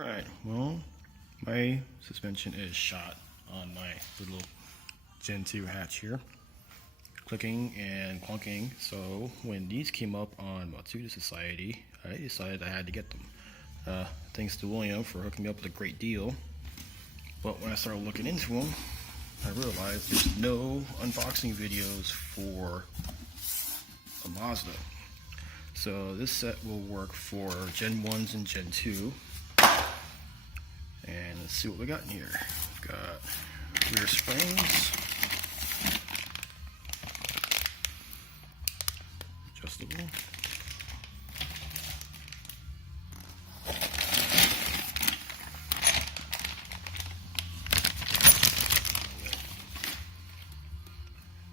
Alright, well, my suspension is shot on my little Gen 2 hatch here. Clicking and clunking, so when these came up on Mazda Society, I decided I had to get them. Thanks to William for hooking me up with a great deal. But when I started looking into them, I realized there's no unboxing videos for a Mazda. So this set will work for Gen 1s and Gen 2. And let's see what we got in here. We've got rear springs, adjustable,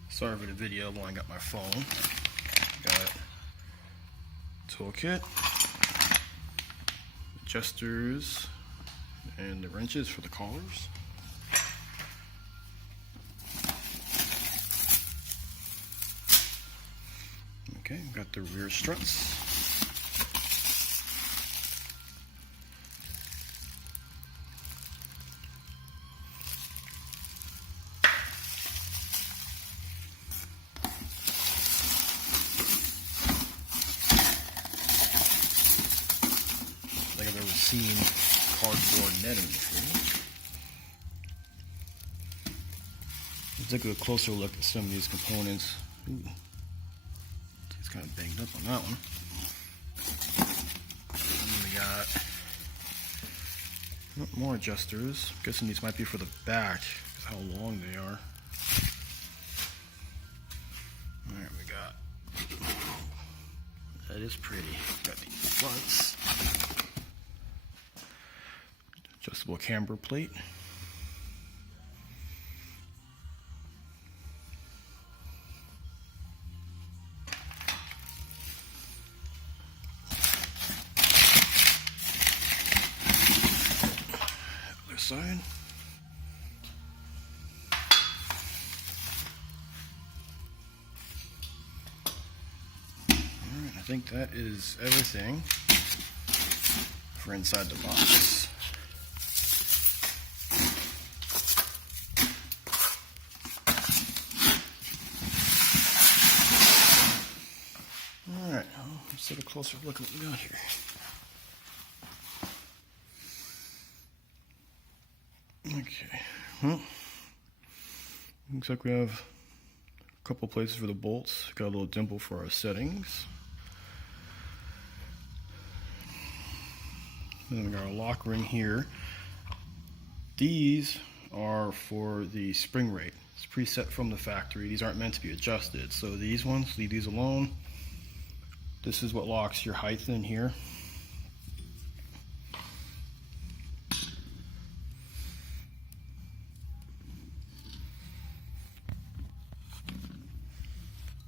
sorry for the video, I've only got my phone. Got toolkit, adjusters, and the wrenches for the collars. Okay, we've got the rear struts. I think I've ever seen cardboard netting before. Let's take a closer look at some of these components. Ooh, it's kind of banged up on that one. And then we got more adjusters. I'm guessing these might be for the back because how long they are. Alright, we got, that is pretty. Got the fronts. Adjustable camber plate. Other side. Alright, I think that is everything for inside the box. Alright, let's take a closer look at what we got here. Okay, well, looks like we have a couple places for the bolts. Got a little dimple for our settings. And then we got our lock ring here. These are for the spring rate. It's preset from the factory. These aren't meant to be adjusted. So these ones, leave these alone. This is what locks your height in here.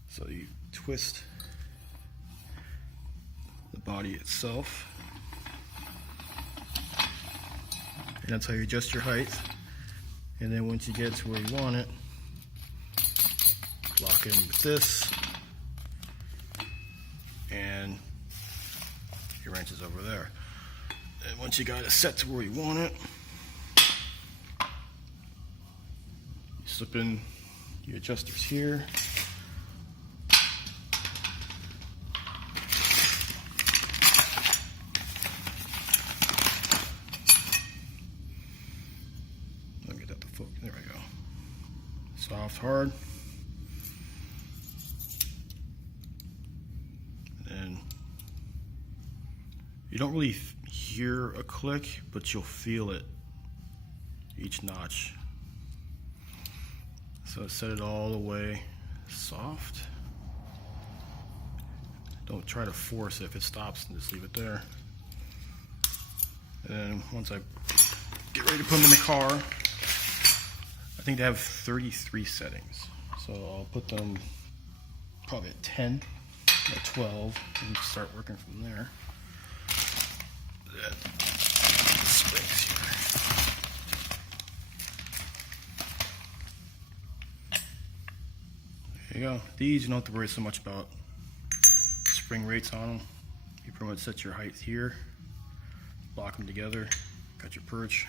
So you twist the body itself, and that's how you adjust your height. And then once you get to where you want it, lock it in with this, and your wrench is over there. And once you got it set to where you want it, you slip in your adjusters here. Let me get that to focus. There we go. Soft, hard. And you don't really hear a click, but you'll feel it each notch. So set it all the way soft. Don't try to force it. If it stops, just leave it there. And then once I get ready to put them in the car, I think they have 33 settings. So I'll put them probably at 10. At 12 and start working from there. That springs here. There you go. These you don't have to worry so much about spring rates on them. You pretty much set your height here. lock them together. Got your perch,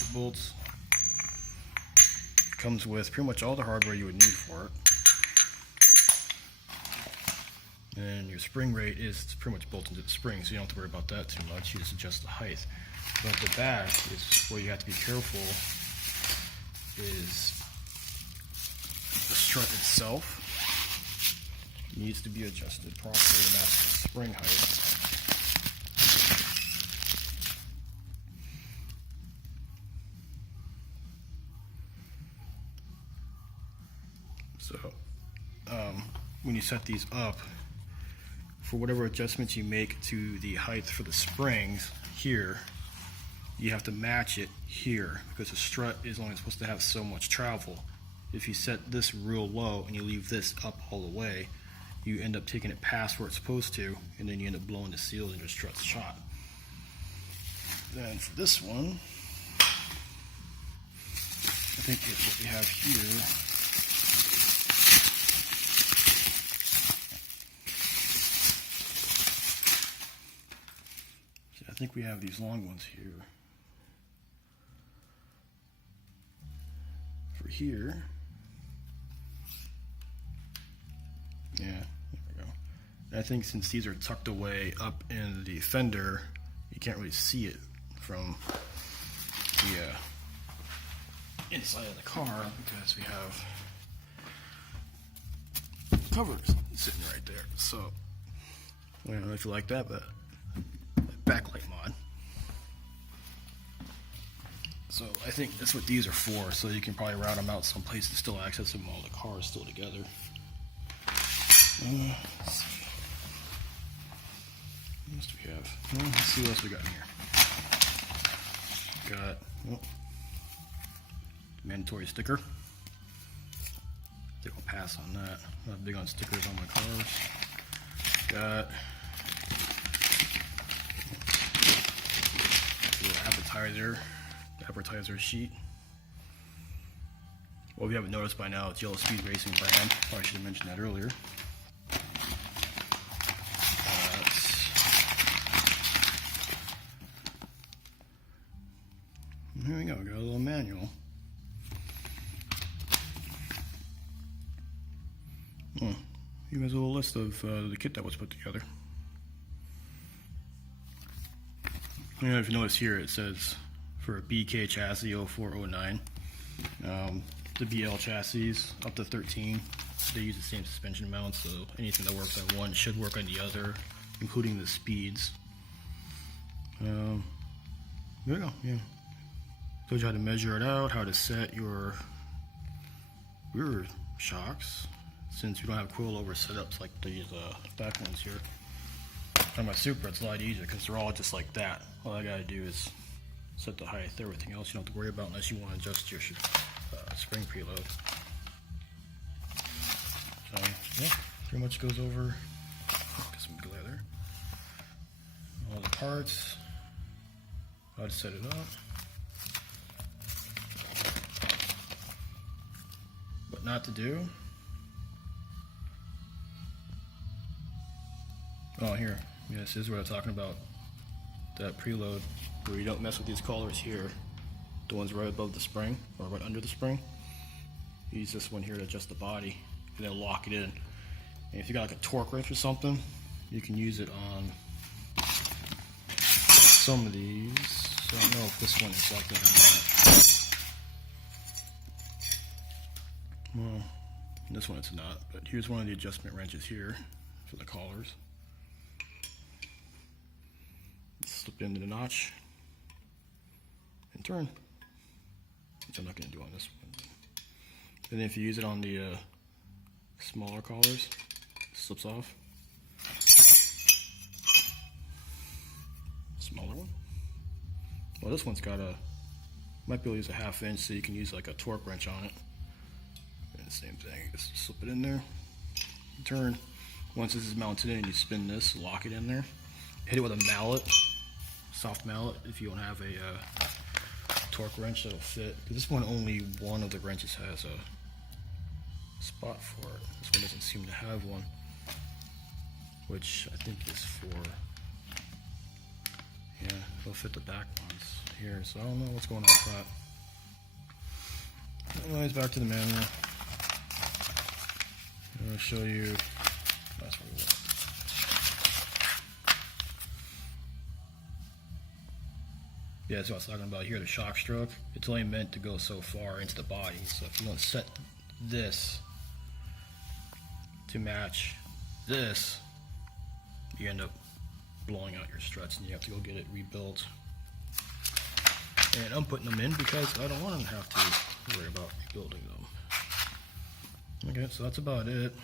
your bolts. Comes with pretty much all the hardware you would need for it. And your spring rate is pretty much built into the spring, so you don't have to worry about that too much. You just adjust the height. But the back is where you have to be careful, is the strut itself needs to be adjusted properly to match the spring height. So when you set these up, for whatever adjustments you make to the height for the springs here, you have to match it here, because the strut is only supposed to have so much travel. If you set this real low and you leave this up all the way, you end up taking it past where it's supposed to, and then you end up blowing the seals and your strut's shot. Then for this one, I think it's what we have here. I think we have these long ones here. For here, yeah, there we go. And I think since these are tucked away up in the fender, you can't really see it from the inside of the car, because we have covers sitting right there. So I don't know if you like that, but backlight mod. So I think that's what these are for, so you can probably route them out someplace and still access them while the car is still together. Let's see. What else do we have? Well, let's see what else we got in here. Got mandatory sticker. I think I'll pass on that. I'm not big on stickers on my cars. Got advertiser sheet. Well, if you haven't noticed by now, it's Yellow Speed Racing brand. Probably should have mentioned that earlier. Here we go. Got a little manual. Even has a little list of the kit that was put together. You know, if you notice here, it says for a BK chassis 0409. The BL chassis up to 13, they use the same suspension mount, so anything that works on one should work on the other, including the speeds. There we go. Yeah, told you how to measure it out, how to set your rear shocks, since we don't have coilover setups like these back ones here. On my Supra, it's a lot easier because they're all just like that. All I gotta do is set the height. Everything else you don't have to worry about unless you want to adjust your spring preload. So yeah, pretty much goes over. Get some glare there. All the parts, how to set it up. What not to do. Oh, here. Yeah, this is what I'm talking about. That preload, where you don't mess with these collars here. The ones right above the spring, or right under the spring. Use this one here to adjust the body, and then lock it in. And if you got like a torque wrench or something, you can use it on some of these. So I don't know if this one is like that or not. Well, this one it's not, but here's one of the adjustment wrenches here for the collars. Slip into the notch and turn, which I'm not going to do on this one. And then if you use it on the smaller collars, it slips off. Smaller one. Well, this one's got might be able to use a 1/2 inch, so you can use like a torque wrench on it. And the same thing, just slip it in there, turn. Once this is mounted in, you spin this, lock it in there, hit it with a mallet. Soft mallet if you don't have a torque wrench that'll fit. This one, only one of the wrenches has a spot for it. This one doesn't seem to have one, which I think is for, yeah, It'll fit the back ones here, so I don't know what's going on with that. Anyways, back to the manual. I'm going to show you. That's what we want. Yeah, that's what I was talking about here, the shock stroke. It's only meant to go so far into the body. So if you want to set this to match this, you end up blowing out your struts and you have to go get it rebuilt. And I'm putting them in because I don't want to have to worry about rebuilding them. Okay, so that's about it.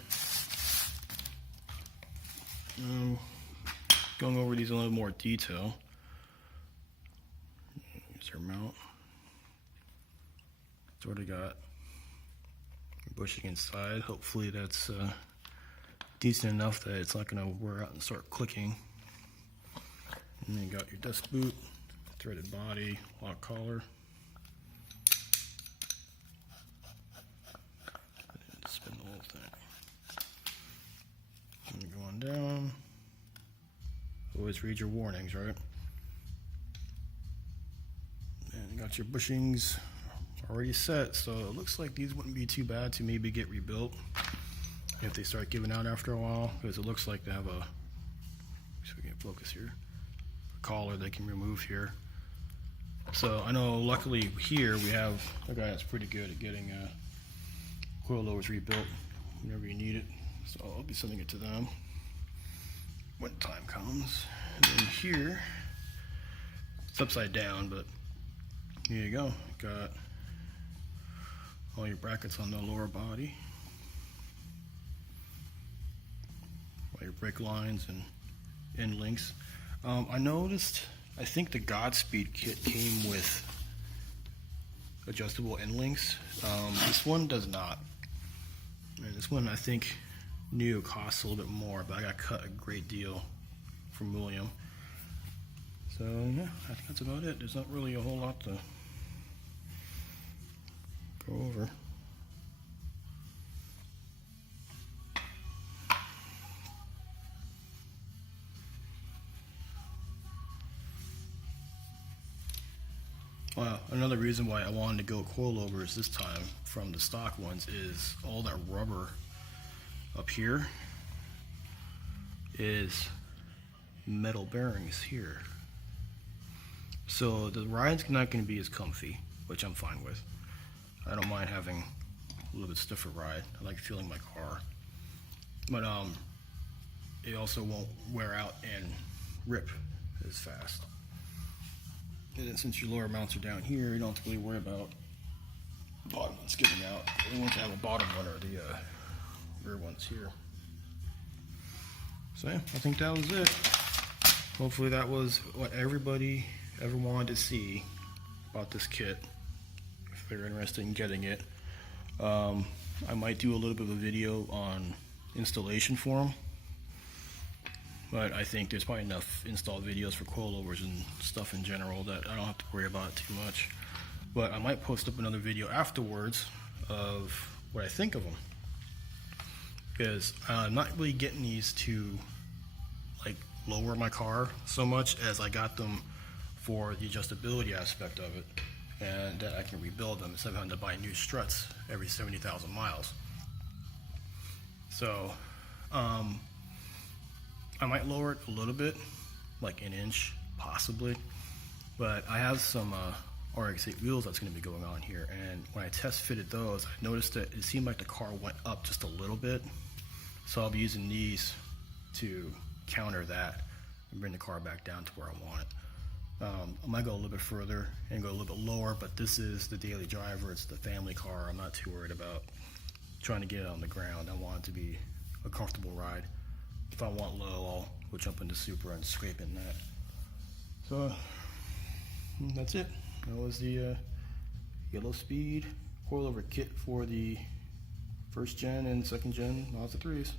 Going over these in a little more detail. Here's our mount. It's already got bushing inside. Hopefully that's decent enough that it's not going to wear out and start clicking. And then you got your desk boot, threaded body, lock collar. And spin the whole thing. And going down. Always read your warnings, right? And you got your bushings already set, so it looks like these wouldn't be too bad to maybe get rebuilt if they start giving out after a while, because it looks like they have a, so we can focus here, a collar they can remove here. So I know luckily here we have a guy that's pretty good at getting coilovers rebuilt whenever you need it, so I'll be sending it to them when time comes. And then here, it's upside down, but here you go. Got all your brackets on the lower body, all your brake lines and end links. I noticed, I think the Godspeed kit came with adjustable end links. This one does not. And this one I think new costs a little bit more, but I got cut a great deal from William. So yeah, I think that's about it. There's not really a whole lot to go over. Well, another reason why I wanted to go coilovers this time from the stock ones is all that rubber up here is metal bearings here. So the ride's not going to be as comfy, which I'm fine with. I don't mind having a little bit stiffer ride. I like feeling my car. But it also won't wear out and rip as fast. And then since your lower mounts are down here, you don't have to really worry about the bottom ones giving out. You want to have a bottom one or the rear ones here. So yeah, I think that was it. Hopefully that was what everybody ever wanted to see about this kit, if they're interested in getting it. I might do a little bit of a video on installation for them, but I think there's probably enough install videos for coilovers and stuff in general that I don't have to worry about it too much. But I might post up another video afterwards of what I think of them, because I'm not really getting these to like lower my car so much as I got them for the adjustability aspect of it, and that I can rebuild them instead of having to buy new struts every 70,000 miles. So I might lower it a little bit, like an inch possibly, but I have some RX-8 wheels that's going to be going on here, and when I test fitted those, I noticed that it seemed like the car went up just a little bit, so I'll be using these to counter that and bring the car back down to where I want it. I might go a little bit further and go a little bit lower, but this is the daily driver, it's the family car. I'm not too worried about trying to get it on the ground. I want it to be a comfortable ride. If I want low, I'll jump into Super and scrape in that. So that's it. That was the Yellow Speed coilover kit for the first gen and second gen Mazda 3s.